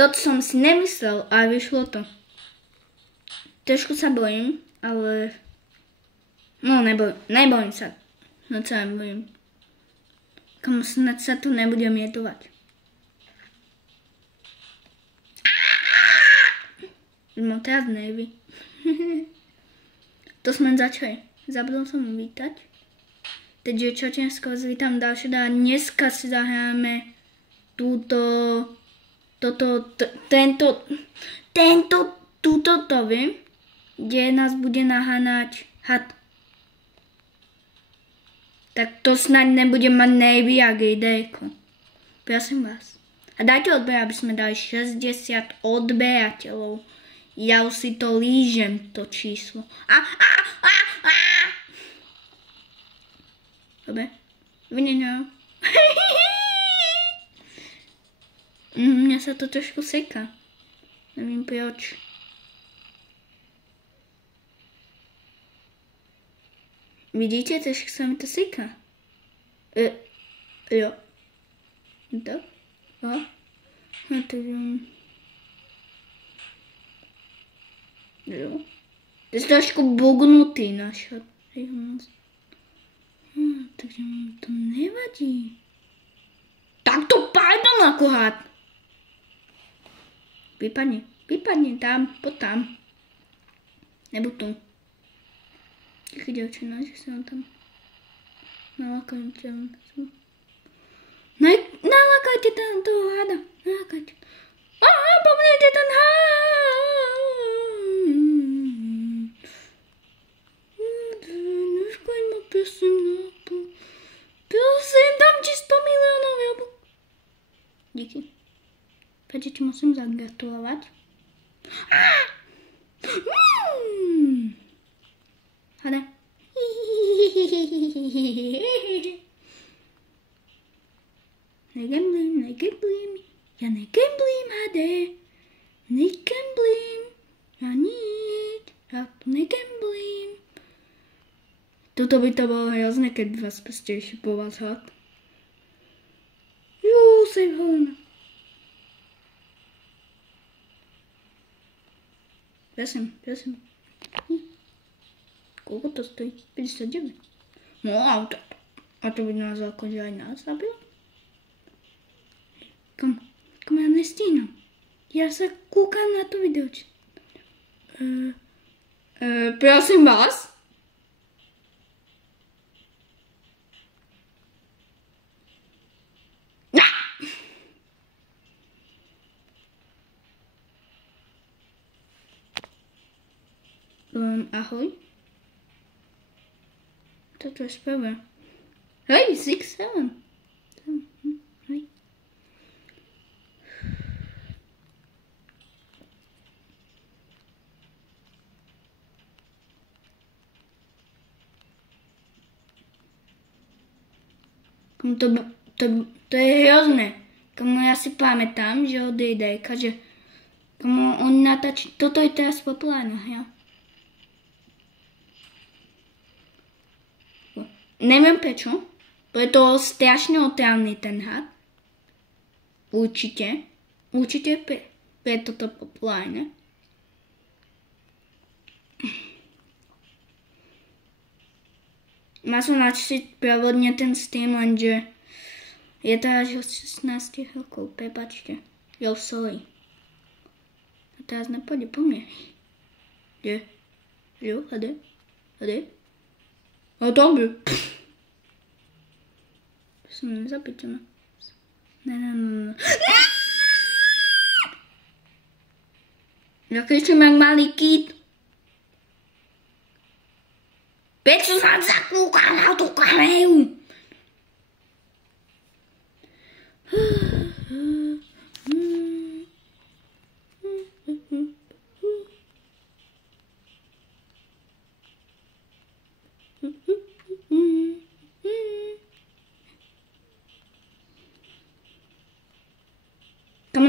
To som si nemyslel a vyšlo to. Trošku sa bojím, ale... No nebojím sa. No co ja bojím. Komu snad sa tu nebudem jetovať. Mám teraz nervy. To sme začali. Zabudol som vítať. Takže čo dneska vás vítam ďalšie a dneska si zahráme túto kde nás bude naháňať had. Tak to snad nebude mať nervy a GDko. Prosím vás. A dajte odber, aby sme dali 60 odberateľov. Ja už si to lížem, to číslo. Dobre. Vyneňujem. Mňa sa to trošku seká. Nevím proč. Vidíte, trošku sa mi to seká. Jo. Tak. Jo. To je trošku bugnutý náš had. Takže mi to nevadí. Tak to pardon ako had. Vypadni tam, poď tam. Nebo tu. Ticho děvčina, že jsem tam nalakajte. Nalakajte tam toho hada. Nalakajte. Pomněte ten had. Neškoď ma, prosím, na to. Prosím, dám ti 100 milionů jablk. Díky. Takže ti musím zagratulovat. Hada. Negamblim. Ja negamblim, hade. Negamblim. Ja nic. Ja tu negamblim. Toto by to bylo hrozné, keď vás prostě šipovať had. Save home. Prosím. Koľko to stojí? 59. No a to by nás akože aj nás zabil? Kom ja nestíhnem. Ja sa kúkam na to video. Prosím vás? Ahoj. Toto je správa. Hej, 6-7. Hej. To je hrozné. Komu ja si pamätám, že od DDK, že komu on natáčí, toto je teraz populárne, ja. Neviem prečo, je to strašne otrávny ten had. Určite pre toto populárne. Má som načíť pravodne ten stream, lenže je to až od 16 rokov, prepačte. Jo, sorry. A teraz nepôjde po mne. Kde? Jo, hade? A tam by. Som nezapýtená. Ne. Ja kričím jak malý kýt. Prečo sa zakúkal na tú kameru?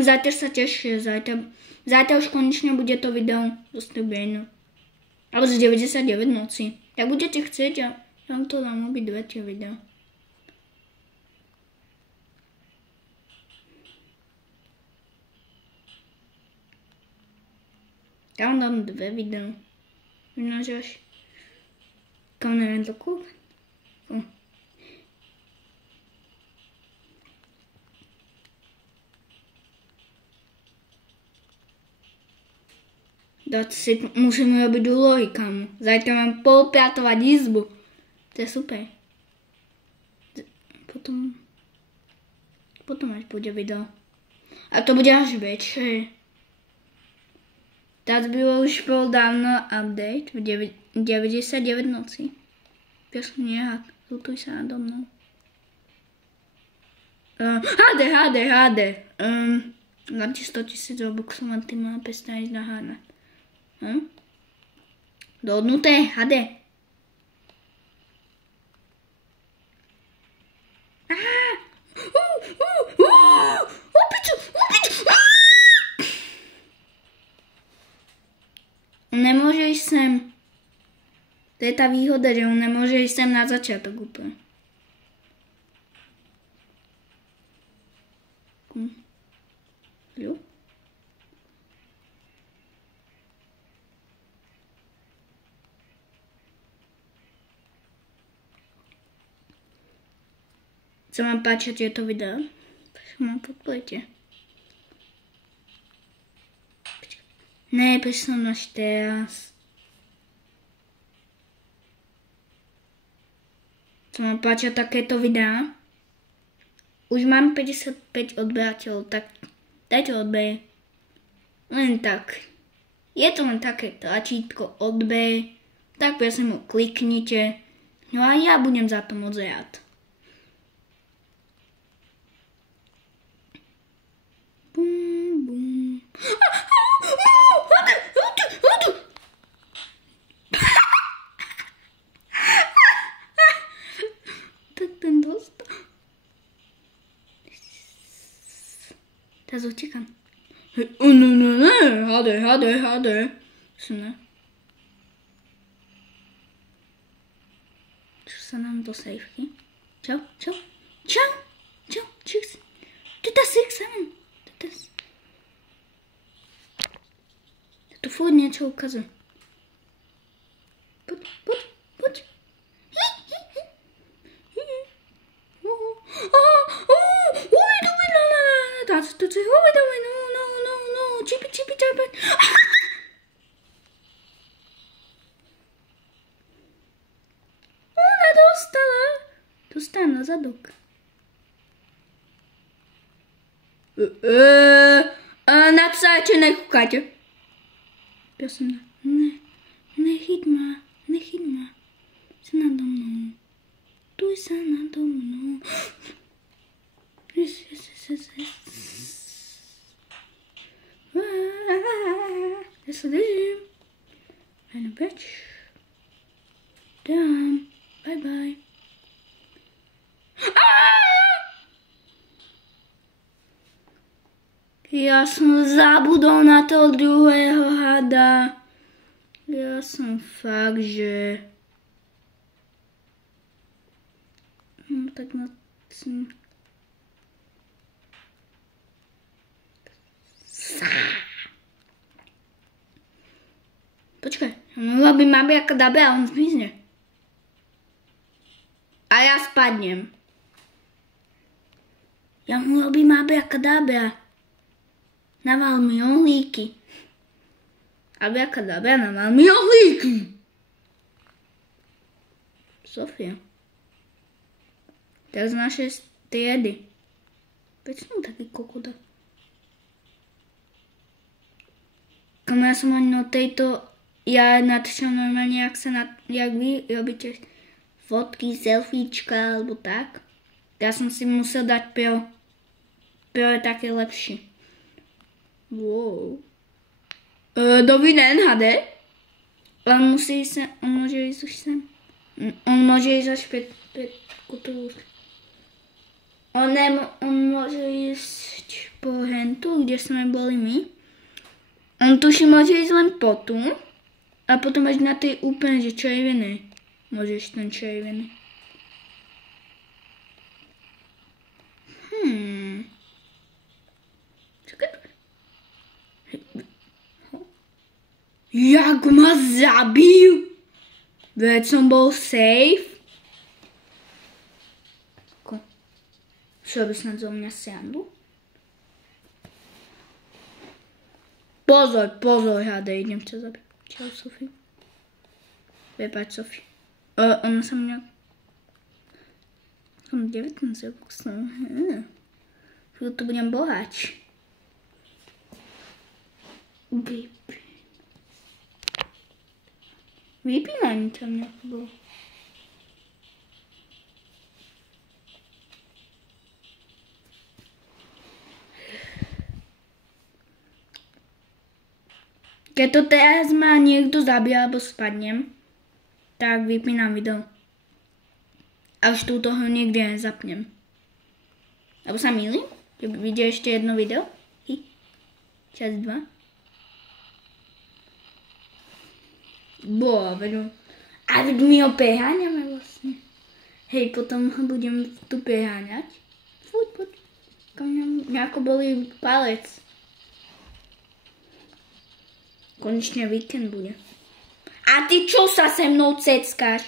Zajtra sa teším, zajtra už konečne bude to video dostupné. Alebo z 99 noci. Jak budete chcieť, ja vám to dám obidve tie video. Tam dám 2 videa. Možno, že až kam neviem to kúkať. Dať si musím robiť úlohy, kamu. Zajtra mám polpiatovať izbu. To je super. Potom až bude video. A to bude až večer. Teraz bylo už bol dávno update v 99 noci. Prosím, nehák. Zlutuj sa nado mnou. HD. Dám ti 100 000 robuxov a ty ma prestaneš nahánať. Dohodnuté, HD. On nemôže ísť sem. To je tá výhoda, že on nemôže ísť sem na začiatok úplne. Jo? Sa vám páčia tieto videá? Prečo ma podporite? Ne, prečo som až teraz? Sa vám páčia takéto videá? Už mám 55 odberateľov, tak dajte odber. Len tak. Je to len také tlačítko odber. Tak prosím ho kliknite. No a ja budem za to moc rád. Bum. Tak ten dostal. Teraz utekam. HD. Čo sa nám do sejfky? Čau. Teta 6-7. To furt niečo ukazuje. Poď. Chipi. Ona dostala na zadok. Na to sa radšej nekúkajte. Prosím, nechyť ma. Si nado mnou. Tuj sa nado mnou. Yes. Ja sa držím. Ajme preč. Dám. Bye. Ja som zabudol na toho druhého hada. Ja som fakt, že... No tak na... Počkaj, mohla by ma byť kadabra a on zmizne. A ja spadnem. Ja mohla by ma byť kadabra. Naval mi ohlíky. Abrakadabra, naval mi ohlíky. Sofia. Teraz naše striedy. Prečo som taký kokoda? Kam ja som ani o tejto... Ja natáčam normálne, jak vy robíte fotky, selfiečka, alebo tak. Ja som si musel dať Pro je také lepšie. Wow. Dobrý den, HD. On môže ísť už sem. On môže ísť až 5 kutov. On môže ísť po hentu, kde sme boli my. On tuším môže ísť len po tu. A potom až na tej úplne, že červenej. Môže ísť ten červený. Čakaj. Jak ma zabil? Veď som bol safe. Čo by snad zo mňa siahnu? Pozor, hádej, idem ťa zabiť. Čau, Sofie. Prepáč, Sofie. Ona sa mňa... Som 19 rokov. Tu budem boháč. Vypínanie tam nejako bolo. Keď to teraz ma niekto zabije alebo spadnem, tak vypínam video. Až túto hru nikdy nezapnem. Alebo sa mýlim? Vidie ešte jedno video? Čas 2. Veď. A veď my ho preháňame vlastne. Hej, potom ho budem tu preháňať. Poď. Nejako bolí palec. Konečne víkend bude. A ty čo sa se mnou ceckáš?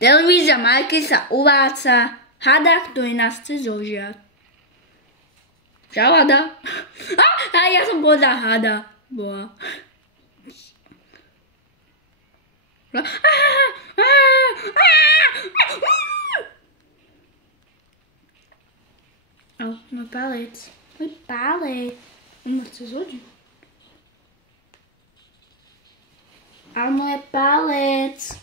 Televízia Majky sa uvádza hada, ktorý nás chce zožiať. Čau, hada. Ja som povedal hada. Boha. Môj palec. On ma chce zodiť. Ale môj palec.